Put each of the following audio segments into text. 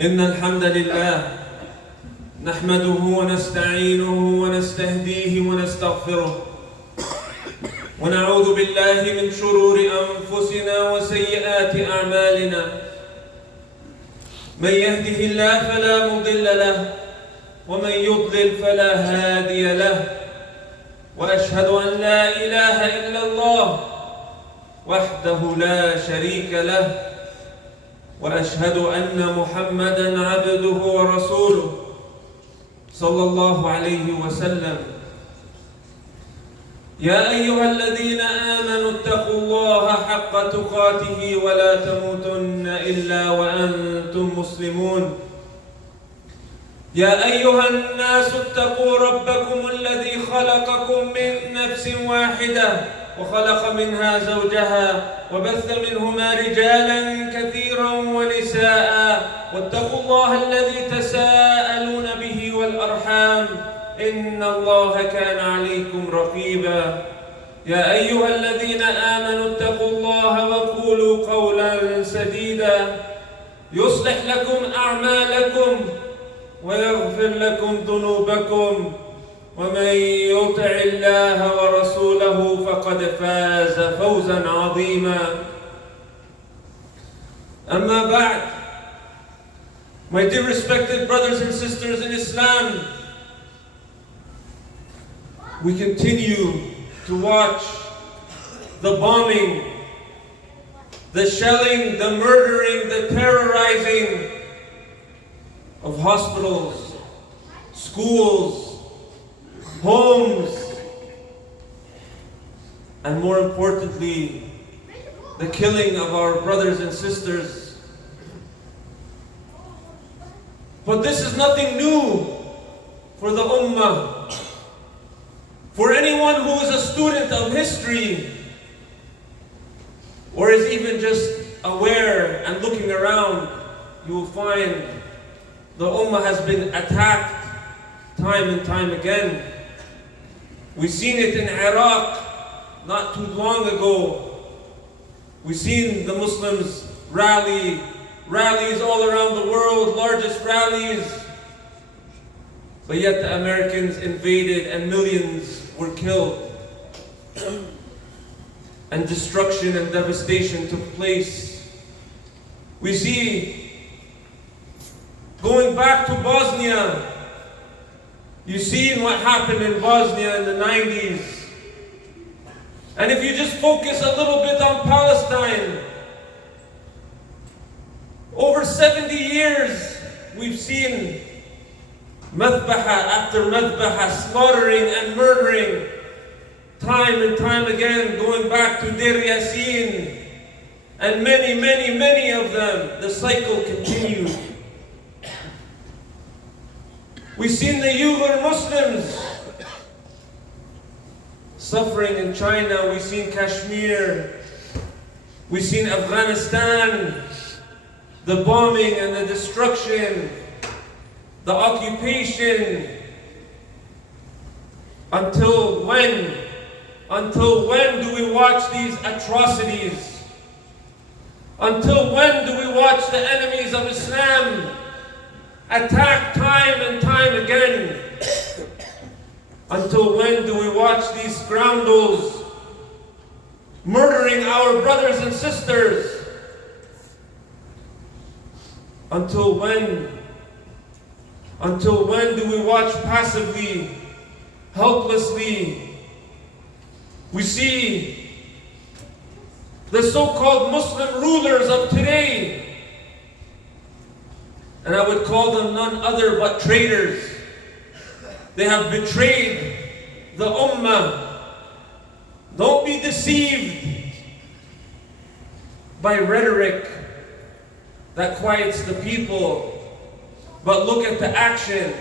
إن الحمد لله نحمده ونستعينه ونستهديه ونستغفره ونعوذ بالله من شرور أنفسنا وسيئات أعمالنا من يهده الله فلا مضل له ومن يضلل فلا هادي له وأشهد أن لا إله إلا الله وحده لا شريك له وأشهد أن محمدًا عبده ورسوله صلى الله عليه وسلم يا أيها الذين آمنوا اتقوا الله حق تقاته ولا تموتن إلا وأنتم مسلمون يا أيها الناس اتقوا ربكم الذي خلقكم من نفس واحدة وخلق منها زوجها وبث منهما رجالا كثيرا ونساء واتقوا الله الذي تساءلون به والأرحام إن الله كان عليكم رقيبا يا أيها الذين آمنوا اتقوا الله وقولوا قولا سديدا يصلح لكم أعمالكم ويغفر لكم ذنوبكم ومن يطع الله ورسوله فقد فاز فوزا عظيما أما بعد. My dear respected brothers and sisters in Islam, we continue to watch the bombing, the shelling, the murdering, the terrorizing of hospitals, schools, homes, and more importantly, the killing of our brothers and sisters. But this is nothing new for the Ummah. For anyone who is a student of history, or is even just aware and looking around, you will find the Ummah has been attacked time and time again. We've seen it in Iraq not too long ago. We've seen the Muslims rallies all around the world, largest rallies. But yet the Americans invaded and millions were killed. And destruction and devastation took place. We see, going back to Bosnia, you've seen what happened in Bosnia in the 90s. And if you just focus a little bit on Palestine, over 70 years we've seen madbaha after madbaha, slaughtering and murdering, time and time again, going back to Dar Yassin, and many of them. The cycle continued. We've seen the Uyghur Muslims suffering in China. We've seen Kashmir. We've seen Afghanistan, the bombing and the destruction, the occupation. Until when? Until when do we watch these atrocities? Until when do we watch the enemies of Islam attack time and time again? Until when do we watch these scoundrels murdering our brothers and sisters? Until when? Until when do we watch passively, helplessly? We see the so-called Muslim rulers of today, and I would call them none other but traitors. They have betrayed the Ummah. Don't be deceived by rhetoric that quiets the people, but look at the action.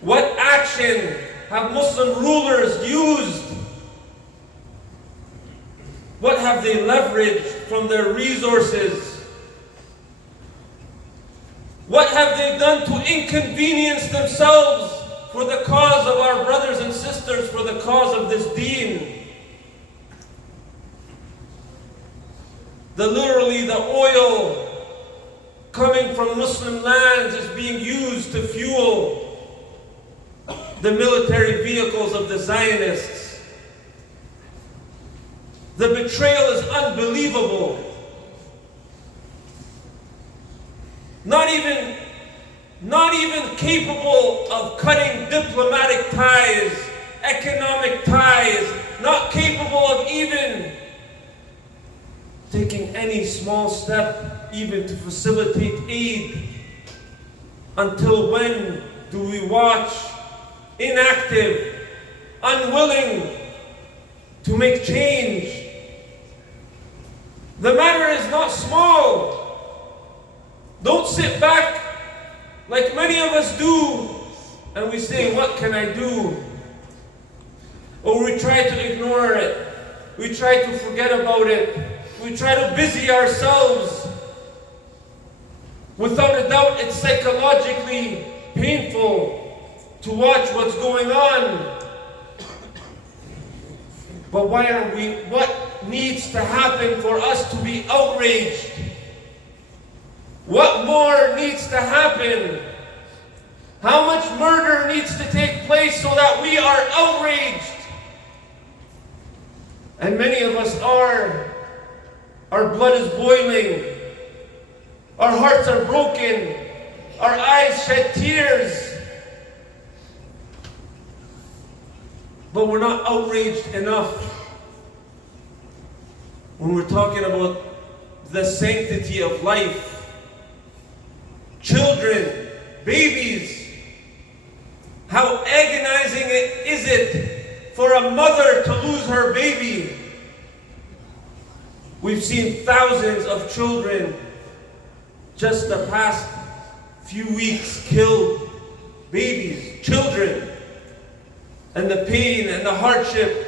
What action have Muslim rulers used? What have they leveraged from their resources? What have they done to inconvenience themselves for the cause of our brothers and sisters, for the cause of this deen? Literally the oil coming from Muslim lands is being used to fuel the military vehicles of the Zionists. The betrayal is unbelievable. Not even capable of cutting diplomatic ties, economic ties, not capable of even taking any small step even to facilitate aid. Until when do we watch, inactive, unwilling to make change? The matter is not small. Don't sit back like many of us do and we say, what can I do? Or we try to ignore it. We try to forget about it. We try to busy ourselves. Without a doubt, it's psychologically painful to watch what's going on. But what needs to happen for us to be outraged? What more needs to happen? How much murder needs to take place so that we are outraged? And many of us are. Our blood is boiling. Our hearts are broken. Our eyes shed tears. But we're not outraged enough when we're talking about the sanctity of life. Children, babies, how agonizing is it for a mother to lose her baby? We've seen thousands of children just the past few weeks killed, babies, children, and the pain and the hardship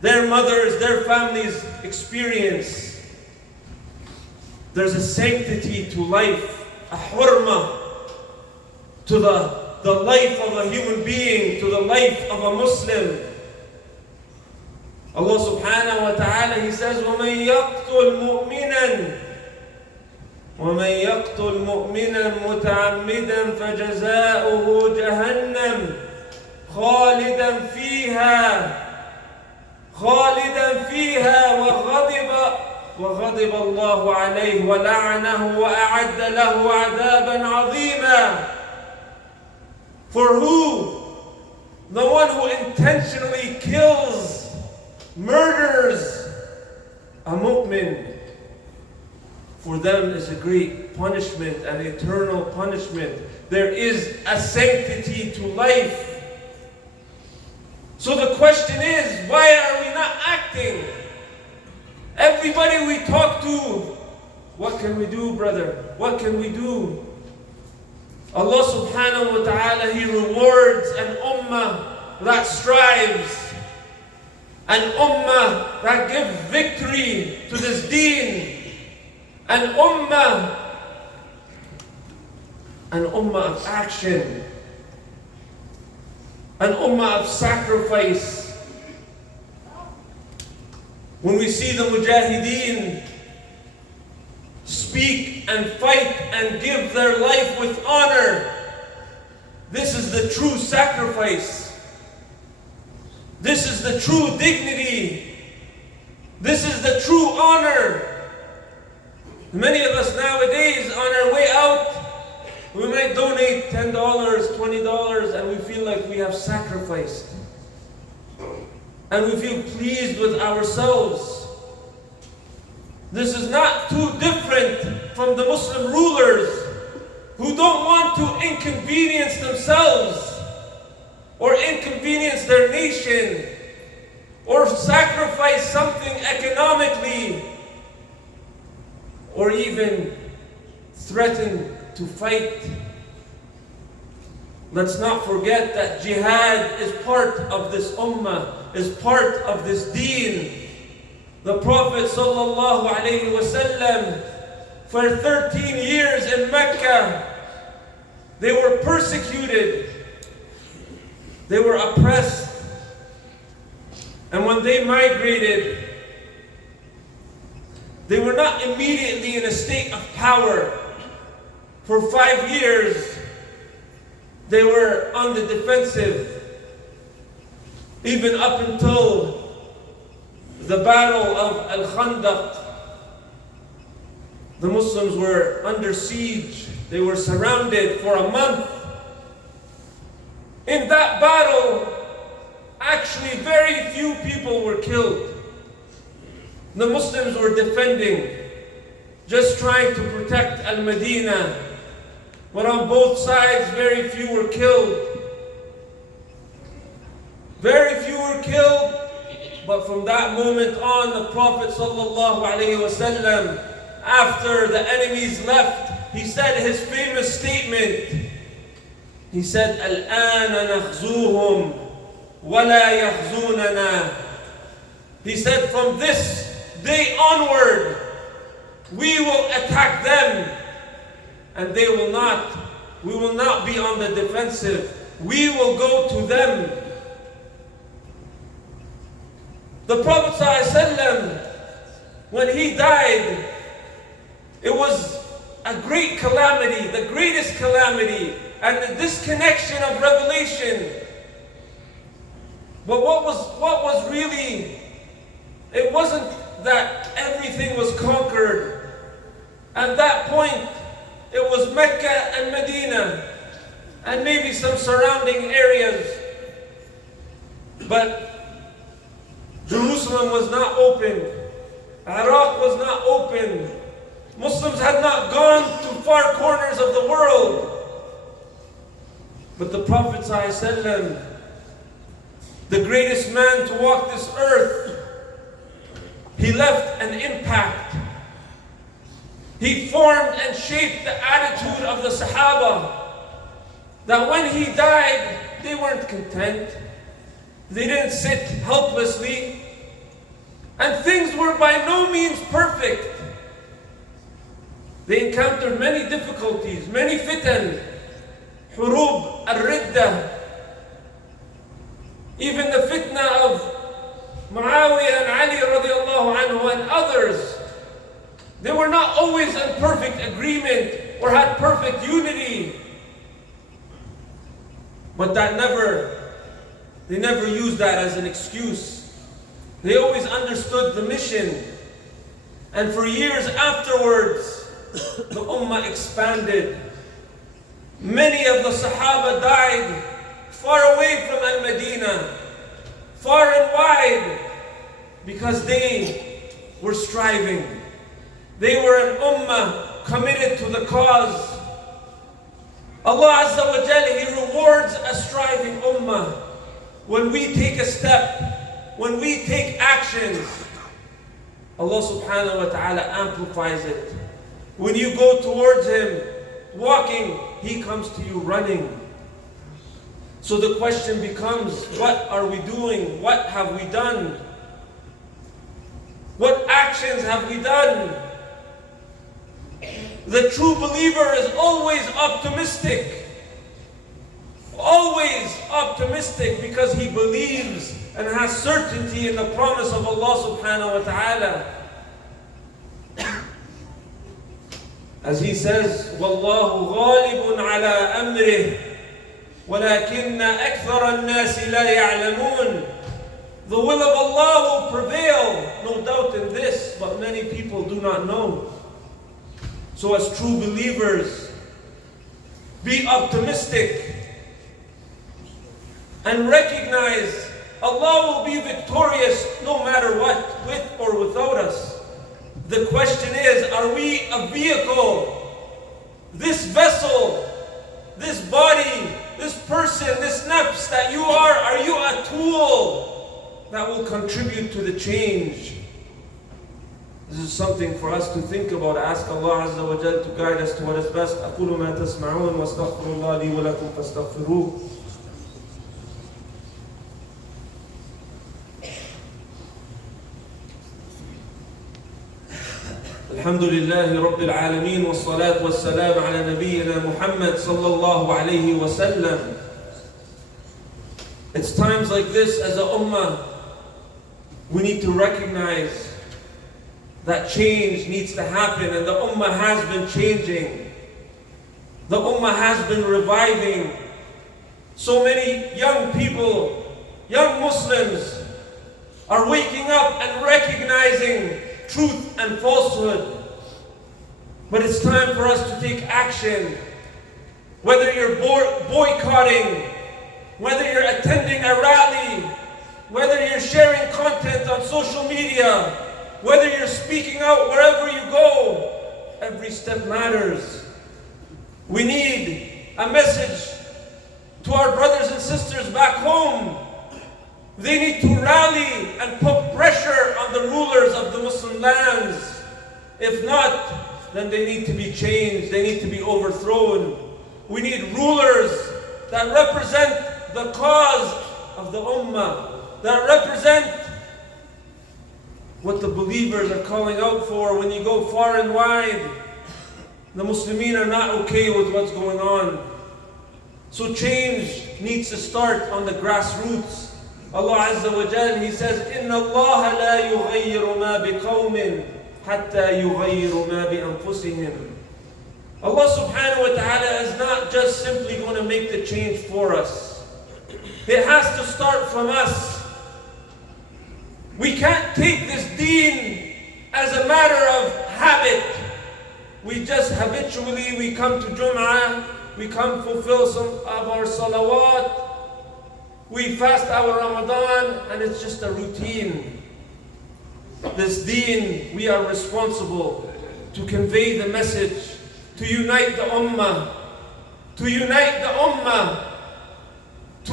their mothers, their families experience. There's a sanctity to life, a hurma to the life of a human being, to the life of a Muslim. Allah subhanahu wa ta'ala, He says, وَمَنْ يَقْتُلْ مُؤْمِنًا مُتَعَمِّدًا فَجَزَاؤُهُ جَهَنَّمْ خَالِدًا فِيهَا وغضب الله عليه ولعنه وأعد له عذابا عظيما. For who? The one who intentionally kills, murders a mu'min. For them is a great punishment, an eternal punishment. There is a sanctity to life. So the question is, why are we not acting? Everybody we talk to, what can we do, brother? What can we do? Allah subhanahu wa ta'ala, He rewards an ummah that strives, an ummah that gives victory to this deen, an ummah of action, an ummah of sacrifice. When we see the mujahideen speak and fight and give their life with honor, this is the true sacrifice. This is the true dignity. This is the true honor. Many of us nowadays, on our way out, we might donate $10, $20, and we feel like we have sacrificed. And we feel pleased with ourselves. This is not too different from the Muslim rulers who don't want to inconvenience themselves or inconvenience their nation or sacrifice something economically or even threaten to fight. Let's not forget that jihad is part of this ummah, is part of this deen. The Prophet sallallahu alaihi wasallam, for 13 years in Mecca, they were persecuted, they were oppressed, and when they migrated, they were not immediately in a state of power. For 5 years, they were on the defensive, even up until the battle of Al-Khandaq. The Muslims were under siege. They were surrounded for a month. In that battle, actually very few people were killed. The Muslims were defending, just trying to protect Al-Madinah. But on both sides, very few were killed. Very few were killed, but from that moment on, the Prophet ﷺ, after the enemies left, he said his famous statement. He said, "Al-ana nakhzuhum wa la yakhzunana." He said, from this day onward, we will attack them, and we will not be on the defensive. We will go to them. The Prophet ﷺ, when he died, it was a great calamity, the greatest calamity, and the disconnection of revelation. But what was really, it wasn't that everything was conquered. At that point, it was Mecca and Medina, and maybe some surrounding areas. But Jerusalem was not open. Iraq was not open. Muslims had not gone to far corners of the world. But the Prophet ﷺ, the greatest man to walk this earth, he left an impact. He formed and shaped the attitude of the Sahaba, that when he died, they weren't content. They didn't sit helplessly. And things were by no means perfect. They encountered many difficulties, many fitan, hurub al-ridda, even the fitna of Muawiyah and Ali radiallahu anhu and others. They were not always in perfect agreement or had perfect unity. But they never used that as an excuse. They always understood the mission. And for years afterwards, the Ummah expanded. Many of the Sahaba died far away from Al-Madinah, far and wide, because they were striving. They were an Ummah committed to the cause. Allah Azza wa Jalla, He rewards a striving Ummah. When we take a step, when we take actions, Allah subhanahu wa ta'ala amplifies it. When you go towards Him, walking, He comes to you running. So the question becomes, what are we doing? What have we done? What actions have we done? The true believer is always optimistic. Always optimistic, because he believes and has certainty in the promise of Allah subhanahu wa ta'ala. As he says, وَاللَّهُ غَالِبٌ عَلَىٰ أَمْرِهِ وَلَكِنَّ أَكْثَرَ النَّاسِ لَا يَعْلَمُونَ. The will of Allah will prevail, no doubt in this, but many people do not know. So as true believers, be optimistic and recognize Allah will be victorious no matter what, with or without us. The question is, are we a vehicle? This vessel, this body, this person, this nafs that you are you a tool that will contribute to the change? This is something for us to think about. Ask Allah Azza wa Jal to guide us to what is best. أقول ما تسمعون واستغفر الله لي ولكم فاستغفروه. الحمد لله رب العالمين والصلاة والسلام على نبينا محمد صلى الله عليه وسلم. It's times like this as a ummah, we need to recognize that change needs to happen, and the ummah has been changing. The Ummah has been reviving. So many young people, young Muslims, are waking up and recognizing truth and falsehood. But it's time for us to take action. Whether you're boycotting, whether you're attending a rally, whether you're sharing content on social media, whether you're speaking out wherever you go, every step matters. We need a message to our brothers and sisters back home. They need to rally and put pressure on the rulers of the Muslim lands. If not, then they need to be changed, they need to be overthrown. We need rulers that represent the cause of the Ummah, that represent what the believers are calling out for. When you go far and wide, the Muslimin are not okay with what's going on. So change needs to start on the grassroots. Allah Azza wa Jal, He says, إِنَّ اللَّهَ لَا يُغَيِّرُ مَا بِقَوْمٍ حَتَّى يُغَيِّرُ مَا بِأَنفُسِهِمْ. Allah subhanahu wa ta'ala is not just simply going to make the change for us. It has to start from us. We can't take this deen as a matter of habit. We just habitually, we come to Jum'ah, we come fulfill some of our salawat, we fast our Ramadan, and it's just a routine. This deen, we are responsible to convey the message, to unite the Ummah, to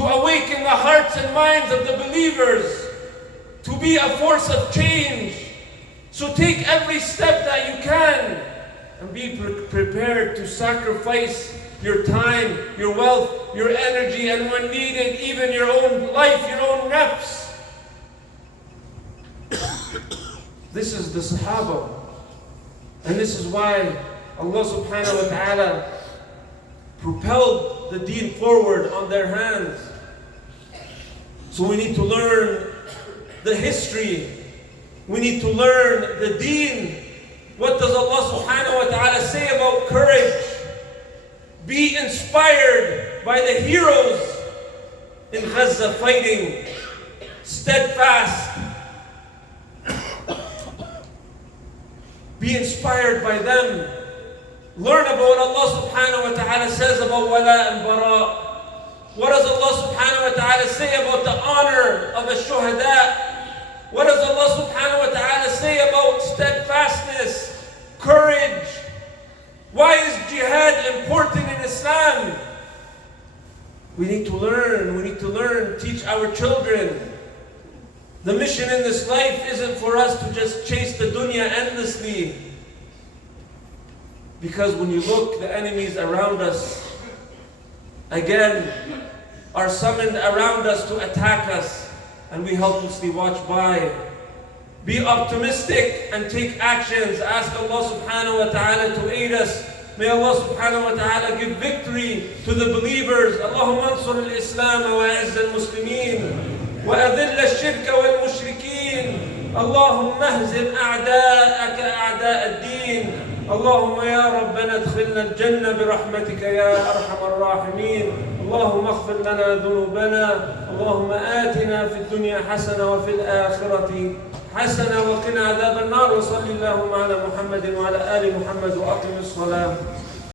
awaken the hearts and minds of the believers, to be a force of change. So take every step that you can and be prepared to sacrifice your time, your wealth, your energy, and when needed, even your own life, your own nafs. This is the Sahaba. And this is why Allah subhanahu wa ta'ala propelled the deen forward on their hands. So we need to learn the history. We need to learn the deen. What does Allah subhanahu wa ta'ala say about courage? Be inspired by the heroes in Gaza fighting, steadfast. Be inspired by them. Learn about what Allah subhanahu wa ta'ala says about wala and bara. What does Allah subhanahu wa ta'ala say about the honor of a shuhada? What does Allah subhanahu wa ta'ala say about steadfastness, courage? Why is jihad important in Islam? We need to learn, teach our children. The mission in this life isn't for us to just chase the dunya endlessly. Because when you look, the enemies around us, again, are summoned around us to attack us, and we helplessly watch by. Be optimistic and take actions. Ask Allah subhanahu wa ta'ala to aid us. May Allah subhanahu wa ta'ala give victory to the believers. Allahumma ansur al-Islam wa a'izz al-Muslimin wa adhill al-shirk wal-mushrikeen. Allahumma ahzim a'da'aka a'da' ad-din. اللهم يا ربنا ادخلنا الجنة برحمتك يا أرحم الراحمين. اللهم اغفر لنا ذنوبنا. اللهم آتنا في الدنيا حسنة وفي الآخرة حسنة وقنا عذاب النار. وصل اللهم على محمد وعلى آل محمد وأقم الصلاة.